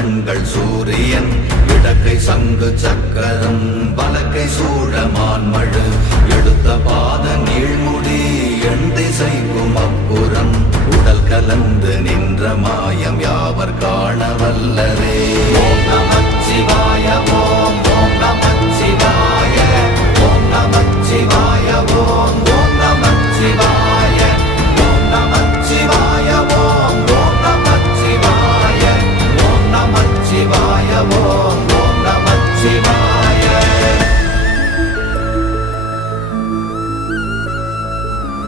கண்கள் சூரியன் இடக்கை சங்கு சக்கரம் வலக்கை சூழமான் மழு எடுத்த பாத நீழ்முடி எண் திசைக்கும் அப்புறம் உடல் கலந்து நின்ற மாயம் யாவர் காண வல்லரே. ஓம் நமச்சிவாய ஓம் ஓம் நமச்சிவாய ஓம் நமச்சிவாய ஓம்.